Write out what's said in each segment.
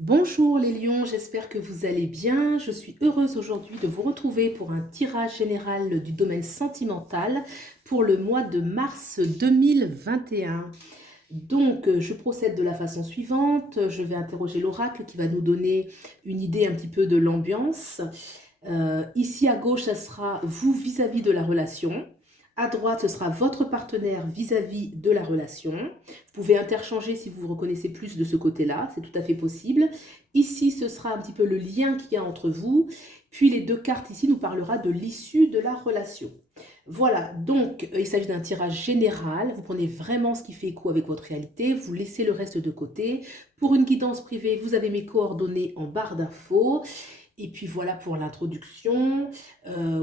Bonjour les lions, j'espère que vous allez bien. Je suis heureuse aujourd'hui de vous retrouver pour un tirage général du domaine sentimental pour le mois de mars 2021. Donc, je procède de la façon suivante. Je vais interroger l'oracle qui va nous donner une idée un petit peu de l'ambiance. Ici à gauche, ça sera vous vis-à-vis de la relation. À droite, ce sera votre partenaire vis-à-vis de la relation. Vous pouvez interchanger si vous vous reconnaissez plus de ce côté-là, c'est tout à fait possible. Ici, ce sera un petit peu le lien qu'il y a entre vous. Puis les deux cartes ici nous parlera de l'issue de la relation. Voilà, donc il s'agit d'un tirage général. Vous prenez vraiment ce qui fait écho avec votre réalité, vous laissez le reste de côté. Pour une guidance privée, vous avez mes coordonnées en barre d'infos. Et puis voilà pour l'introduction.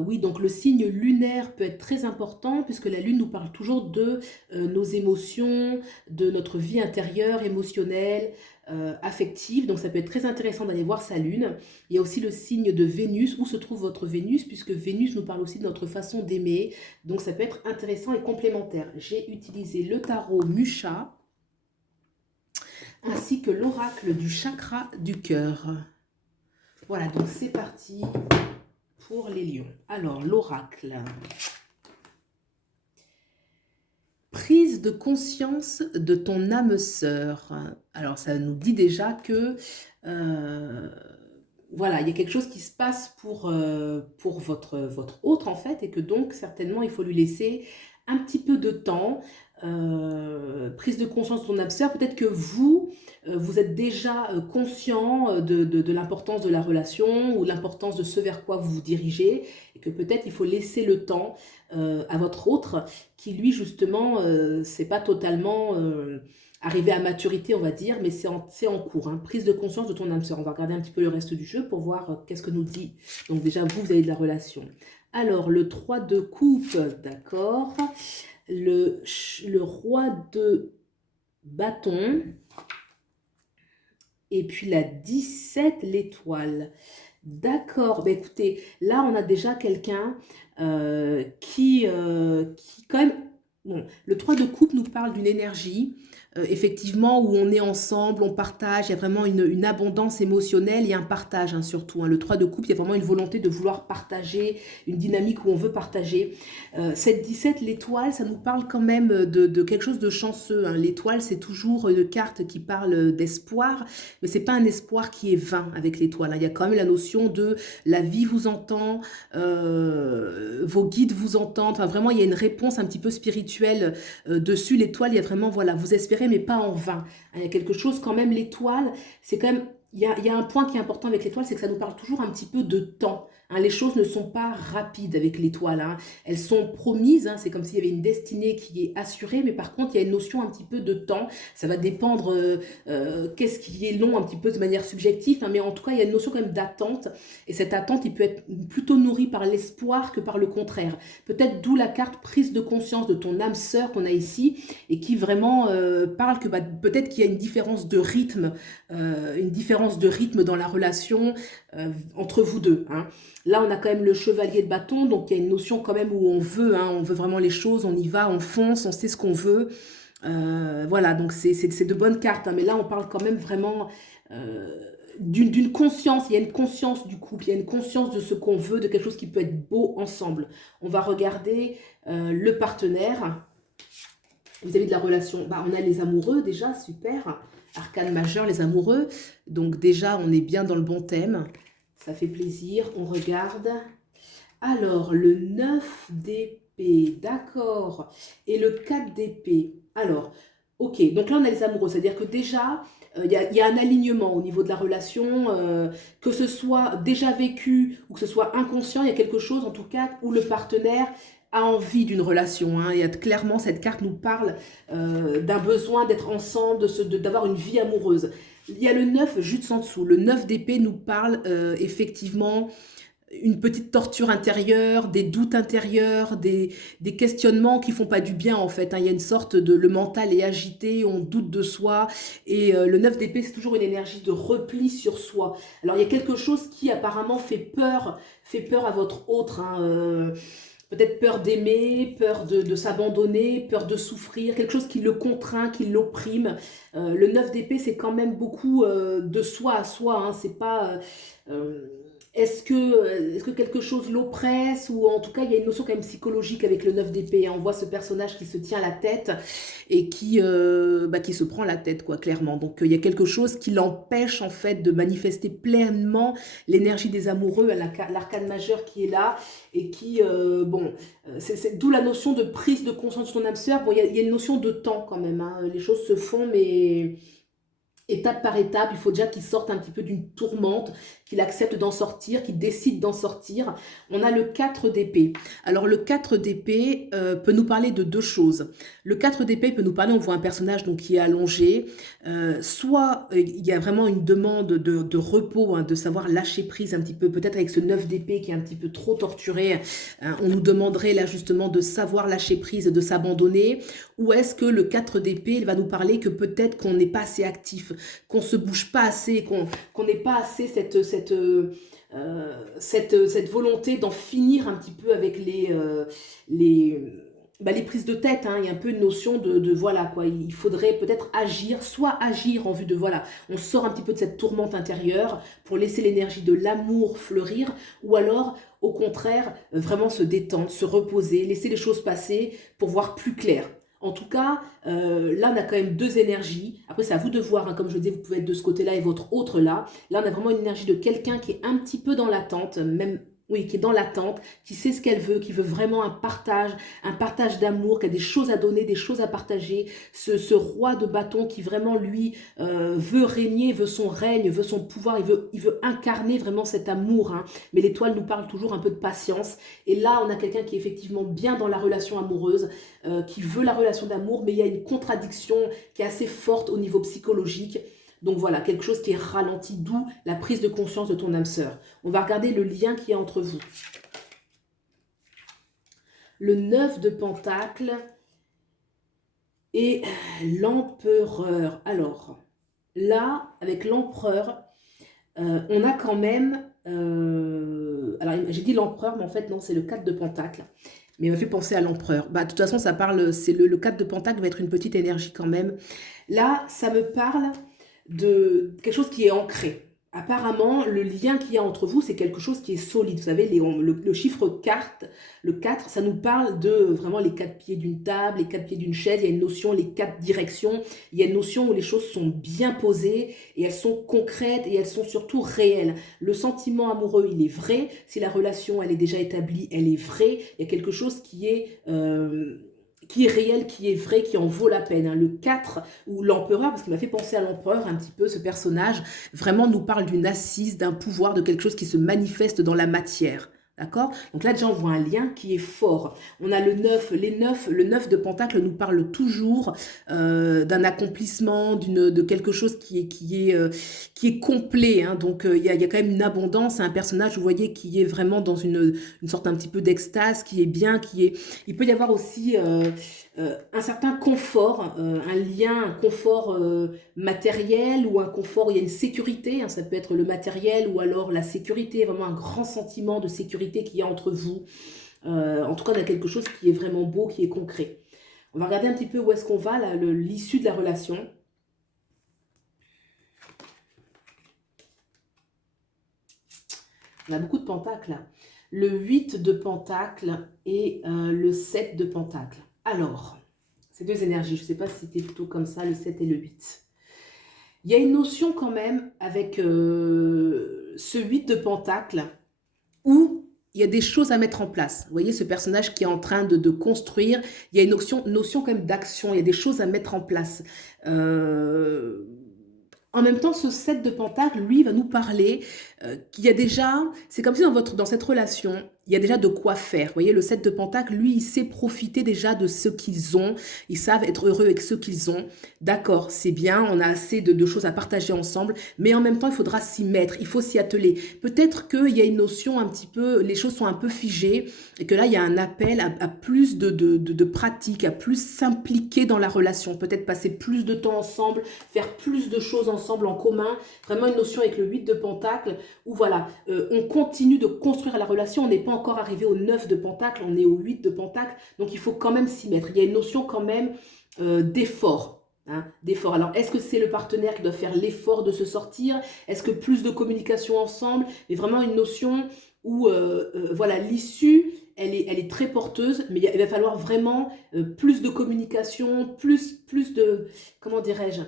Oui, donc le signe lunaire peut être très important puisque la lune nous parle toujours de nos émotions, de notre vie intérieure, émotionnelle, affective. Donc ça peut être très intéressant d'aller voir sa lune. Il y a aussi le signe de Vénus, où se trouve votre Vénus, puisque Vénus nous parle aussi de notre façon d'aimer. Donc ça peut être intéressant et complémentaire. J'ai utilisé le tarot Musha ainsi que l'oracle du chakra du cœur. Voilà, donc c'est parti pour les lions. Alors, l'oracle. Prise de conscience de ton âme sœur. Alors, ça nous dit déjà que voilà, il y a quelque chose qui se passe pour votre autre, en fait, et que donc, certainement, il faut lui laisser un petit peu de temps. Prise de conscience de ton âme sœur, peut-être que vous êtes déjà conscient de l'importance de la relation ou l'importance de ce vers quoi vous vous dirigez, et que peut-être il faut laisser le temps à votre autre qui, lui, justement, c'est pas totalement arrivé à maturité, on va dire, mais c'est en cours. Hein. Prise de conscience de ton âme sœur. On va regarder un petit peu le reste du jeu pour voir qu'est-ce que nous dit. Donc déjà, vous avez de la relation. Alors, le 3 de coupe, d'accord. Le roi de bâton. Et puis la 17, l'étoile. D'accord, bah écoutez, là on a déjà quelqu'un qui quand même... Bon, le 3 de coupe nous parle d'une énergie, effectivement, où on est ensemble, on partage, il y a vraiment une abondance émotionnelle, il y a un partage hein, surtout. Hein. Le 3 de coupe, il y a vraiment une volonté de vouloir partager, une dynamique où on veut partager. Cette 17, l'étoile, ça nous parle quand même de quelque chose de chanceux. Hein. L'étoile, c'est toujours une carte qui parle d'espoir, mais c'est pas un espoir qui est vain avec l'étoile. Hein. Il y a quand même la notion de la vie vous entend, vos guides vous entendent. Enfin, vraiment, il y a une réponse un petit peu spirituelle dessus. L'étoile, il y a vraiment, voilà, vous espérez, mais pas en vain. Hein. Il y a quelque chose quand même, l'étoile, c'est quand même... Il y a un point qui est important avec l'étoile, c'est que ça nous parle toujours un petit peu de temps. Hein. Les choses ne sont pas rapides avec l'étoile. Hein. Elles sont promises, hein. C'est comme s'il y avait une destinée qui est assurée, mais par contre, il y a une notion un petit peu de temps. Ça va dépendre qu'est-ce qui est long un petit peu de manière subjective, hein, mais en tout cas, il y a une notion quand même d'attente. Et cette attente, il peut être plutôt nourri par l'espoir que par le contraire. Peut-être d'où la carte prise de conscience de ton âme sœur qu'on a ici et qui vraiment parle que bah, peut-être qu'il y a une différence de rythme dans la relation entre vous deux. Hein. Là, on a quand même le chevalier de bâton, donc il y a une notion quand même où on veut vraiment les choses, on y va, on fonce, on sait ce qu'on veut. Voilà, donc c'est de bonnes cartes, hein, mais là, on parle quand même vraiment d'une conscience. Il y a une conscience du couple, il y a une conscience de ce qu'on veut, de quelque chose qui peut être beau ensemble. On va regarder le partenaire. Vous avez de la relation, bah, on a les amoureux déjà, super. Arcane majeur, les amoureux. Donc déjà, on est bien dans le bon thème. Ça fait plaisir. On regarde. Alors, le 9 d'épée, d'accord. Et le 4 d'épée. Alors, ok, donc là, on a les amoureux. C'est-à-dire que déjà, y a un alignement au niveau de la relation, que ce soit déjà vécu ou que ce soit inconscient, il y a quelque chose, en tout cas, où le partenaire a envie d'une relation. Hein. Il y a, clairement, cette carte nous parle d'un besoin d'être ensemble, d'avoir une vie amoureuse. Il y a le 9 juste en dessous. Le 9 d'épée nous parle effectivement une petite torture intérieure, des doutes intérieurs, des questionnements qui font pas du bien en fait. Hein. Il y a une sorte de... Le mental est agité, on doute de soi. Et le 9 d'épée, c'est toujours une énergie de repli sur soi. Alors il y a quelque chose qui apparemment fait peur à votre autre. Hein. peut-être peur d'aimer, peur de s'abandonner, peur de souffrir, quelque chose qui le contraint, qui l'opprime. Le 9 d'épée, c'est quand même beaucoup de soi à soi, hein, c'est pas... est-ce que quelque chose l'oppresse, ou en tout cas il y a une notion quand même psychologique avec le 9 d'épée, hein. On voit ce personnage qui se tient la tête et qui se prend la tête, quoi, clairement. Donc il y a quelque chose qui l'empêche en fait de manifester pleinement l'énergie des amoureux, à l'arcane majeur qui est là et qui, c'est d'où la notion de prise de conscience de ton âme sœur. Bon, il y a une notion de temps quand même, hein. Les choses se font, mais étape par étape, il faut déjà qu'il sorte un petit peu d'une tourmente, qu'il accepte d'en sortir, qu'il décide d'en sortir. On a le 4 d'épée. Alors le 4 d'épée peut nous parler de deux choses. Le 4 d'épée peut nous parler, on voit un personnage donc, qui est allongé, soit il y a vraiment une demande de repos, hein, de savoir lâcher prise un petit peu, peut-être avec ce 9 d'épée qui est un petit peu trop torturé, hein, on nous demanderait là justement de savoir lâcher prise, de s'abandonner, ou est-ce que le 4 d'épée, il va nous parler que peut-être qu'on n'est pas assez actif, qu'on se bouge pas assez, qu'on n'ait pas assez cette volonté d'en finir un petit peu avec les prises de tête, hein. Il y a un peu une notion voilà quoi, il faudrait peut-être agir, soit agir en vue de voilà, on sort un petit peu de cette tourmente intérieure pour laisser l'énergie de l'amour fleurir, ou alors au contraire vraiment se détendre, se reposer, laisser les choses passer pour voir plus clair. En tout cas, là, on a quand même deux énergies. Après, c'est à vous de voir, hein. Comme je le disais, vous pouvez être de ce côté-là et votre autre là. Là, on a vraiment une énergie de quelqu'un qui est un petit peu dans l'attente, même, oui, qui est dans l'attente, qui sait ce qu'elle veut, qui veut vraiment un partage d'amour, qui a des choses à donner, des choses à partager. Ce roi de bâton qui vraiment, lui, veut régner, veut son règne, veut son pouvoir, il veut incarner vraiment cet amour, hein. Mais l'étoile nous parle toujours un peu de patience. Et là, on a quelqu'un qui est effectivement bien dans la relation amoureuse, qui veut la relation d'amour, mais il y a une contradiction qui est assez forte au niveau psychologique. Donc voilà, quelque chose qui est ralenti, d'où la prise de conscience de ton âme sœur. On va regarder le lien qu'il y a entre vous. Le 9 de Pentacle et l'empereur. Alors, là, avec l'empereur, on a quand même... alors, j'ai dit l'empereur, mais en fait, non, c'est le 4 de Pentacle. Mais il m'a fait penser à l'empereur. Bah, de toute façon, ça parle, c'est le 4 de Pentacle va être une petite énergie quand même. Là, ça me parle de quelque chose qui est ancré. Apparemment, le lien qu'il y a entre vous, c'est quelque chose qui est solide. Vous savez, le chiffre 4, le 4, ça nous parle de vraiment les 4 pieds d'une table, les 4 pieds d'une chaise. Il y a une notion, les 4 directions. Il y a une notion où les choses sont bien posées et elles sont concrètes et elles sont surtout réelles. Le sentiment amoureux, il est vrai. Si la relation, elle est déjà établie, elle est vraie. Il y a quelque chose qui est réel, qui est vrai, qui en vaut la peine, hein. Le 4, ou l'empereur, parce qu'il m'a fait penser à l'empereur un petit peu, ce personnage, vraiment nous parle d'une assise, d'un pouvoir, de quelque chose qui se manifeste dans la matière. D'accord? Donc là, déjà, on voit un lien qui est fort. On a le 9, le 9 de Pentacle nous parle toujours d'un accomplissement, de quelque chose qui est complet, hein. Donc, il y a quand même une abondance. C'est un personnage, vous voyez, qui est vraiment dans une sorte un petit peu d'extase, qui est bien, Il peut y avoir aussi un certain confort, un lien, un confort matériel, ou un confort où il y a une sécurité, hein. Ça peut être le matériel ou alors la sécurité, vraiment un grand sentiment de sécurité qu'il y a entre vous. En tout cas, on a quelque chose qui est vraiment beau, qui est concret. On va regarder un petit peu où est-ce qu'on va, là, l'issue de la relation. On a beaucoup de pentacles, là. Le 8 de Pentacle et le 7 de Pentacle. Alors, ces deux énergies, je ne sais pas si c'était plutôt comme ça, le 7 et le 8. Il y a une notion quand même avec ce 8 de Pentacle où il y a des choses à mettre en place. Vous voyez ce personnage qui est en train de construire. Il y a une notion quand même d'action. Il y a des choses à mettre en place. En même temps, ce 7 de Pentacle, lui, va nous parler qu'il y a déjà... C'est comme si dans cette relation, il y a déjà de quoi faire. Vous voyez, le 7 de Pentacle, lui, il sait profiter déjà de ce qu'ils ont. Ils savent être heureux avec ce qu'ils ont. D'accord, c'est bien, on a assez de choses à partager ensemble, mais en même temps, il faudra s'y mettre, il faut s'y atteler. Peut-être qu'il y a une notion un petit peu, les choses sont un peu figées, et que là, il y a un appel à plus de pratique, à plus s'impliquer dans la relation. Peut-être passer plus de temps ensemble, faire plus de choses ensemble en commun. Vraiment une notion avec le 8 de Pentacle, où voilà, on continue de construire la relation, on n'est pas encore arrivé au 9 de Pentacle, on est au 8 de Pentacle, donc il faut quand même s'y mettre. Il y a une notion quand même d'effort. Hein, d'effort. Alors, est-ce que c'est le partenaire qui doit faire l'effort de se sortir? Est-ce que plus de communication ensemble? Mais vraiment une notion où, voilà, l'issue, elle est très porteuse, mais il va falloir vraiment plus de communication, plus de, comment dirais-je,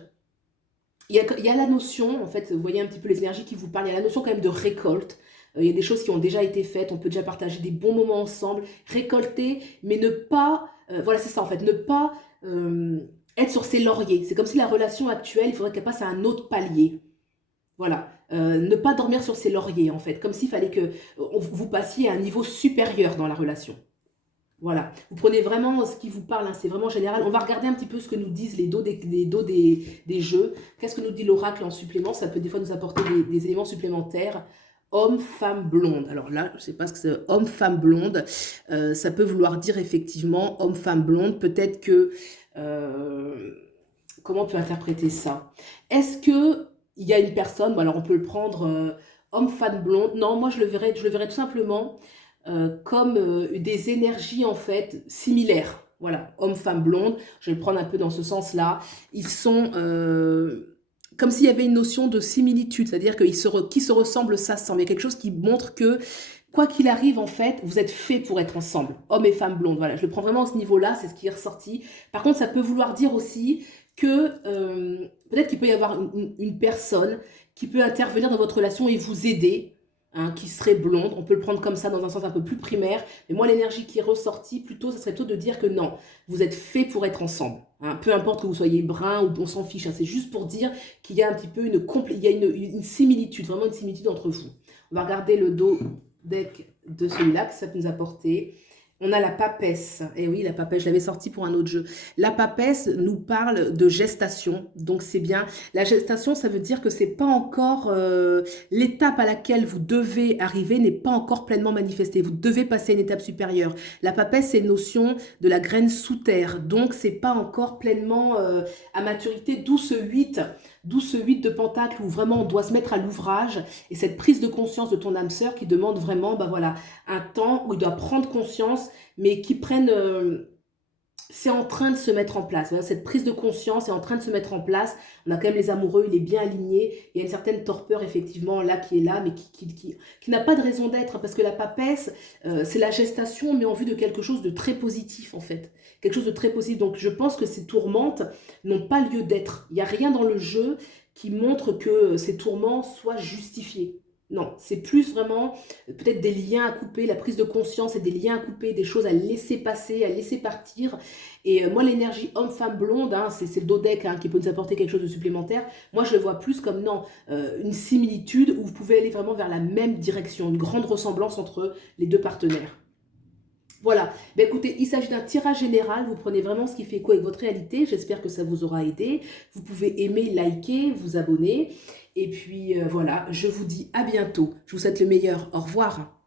il y a la notion, en fait, vous voyez un petit peu les énergies qui vous parlent, il y a la notion quand même de récolte. Il y a des choses qui ont déjà été faites, on peut déjà partager des bons moments ensemble, récolter, mais ne pas, voilà, c'est ça en fait, ne pas être sur ses lauriers. C'est comme si la relation actuelle, il faudrait qu'elle passe à un autre palier. Voilà, ne pas dormir sur ses lauriers en fait, comme s'il fallait que vous passiez à un niveau supérieur dans la relation. Voilà, vous prenez vraiment ce qui vous parle, hein, c'est vraiment général. On va regarder un petit peu ce que nous disent les dos des jeux. Qu'est-ce que nous dit l'oracle en supplément? Ça peut des fois nous apporter des éléments supplémentaires. Homme, femme, blonde. Alors là, je ne sais pas ce que c'est, homme, femme, blonde. Ça peut vouloir dire effectivement homme, femme, blonde. Peut-être que... comment on peut interpréter ça? Est-ce que il y a une personne, bon, alors on peut le prendre homme, femme, blonde. Non, moi je le verrais tout simplement comme des énergies en fait similaires. Voilà, homme, femme, blonde, je vais le prendre un peu dans ce sens-là. Ils sont comme s'il y avait une notion de similitude, c'est-à-dire qui se ressemble, ça se semble. Il y a quelque chose qui montre que, quoi qu'il arrive, en fait, vous êtes faits pour être ensemble, homme et femme blonde. Voilà, je le prends vraiment à ce niveau-là, c'est ce qui est ressorti. Par contre, ça peut vouloir dire aussi que peut-être qu'il peut y avoir une personne qui peut intervenir dans votre relation et vous aider, hein, qui serait blonde. On peut le prendre comme ça dans un sens un peu plus primaire. Mais moi, l'énergie qui est ressortie, plutôt, ça serait plutôt de dire que non, vous êtes faits pour être ensemble. Hein. Peu importe que vous soyez brun ou on s'en fiche. Hein. C'est juste pour dire qu'il y a un petit peu une similitude, vraiment une similitude entre vous. On va regarder le dos deck de celui-là que ça peut nous apporter. On a la papesse. Et oui, la papesse, je l'avais sortie pour un autre jeu. La papesse nous parle de gestation. Donc, c'est bien. La gestation, ça veut dire que c'est pas encore... l'étape à laquelle vous devez arriver n'est pas encore pleinement manifestée. Vous devez passer à une étape supérieure. La papesse, c'est une notion de la graine sous terre. Donc, c'est pas encore pleinement à maturité. D'où ce 8 de pentacle où vraiment on doit se mettre à l'ouvrage et cette prise de conscience de ton âme sœur qui demande vraiment, bah voilà, un temps où il doit prendre conscience, mais qui prenne... c'est en train de se mettre en place. Voilà, cette prise de conscience est en train de se mettre en place. On a quand même les amoureux, il est bien aligné. Il y a une certaine torpeur, effectivement, là, qui est là, mais qui n'a pas de raison d'être. Parce que la papesse, c'est la gestation, mais en vue de quelque chose de très positif, en fait. Quelque chose de très positif. Donc, je pense que ces tourmentes n'ont pas lieu d'être. Il n'y a rien dans le jeu qui montre que ces tourments soient justifiés. Non, c'est plus vraiment peut-être des liens à couper, la prise de conscience et des liens à couper, des choses à laisser passer, à laisser partir. Et moi, l'énergie homme-femme blonde, hein, c'est le dodec hein, qui peut nous apporter quelque chose de supplémentaire. Moi, je le vois plus comme non, une similitude où vous pouvez aller vraiment vers la même direction, une grande ressemblance entre les deux partenaires. Voilà, ben écoutez, il s'agit d'un tirage général, vous prenez vraiment ce qui fait quoi avec votre réalité, j'espère que ça vous aura aidé, vous pouvez aimer, liker, vous abonner, et puis voilà, je vous dis à bientôt, je vous souhaite le meilleur, au revoir.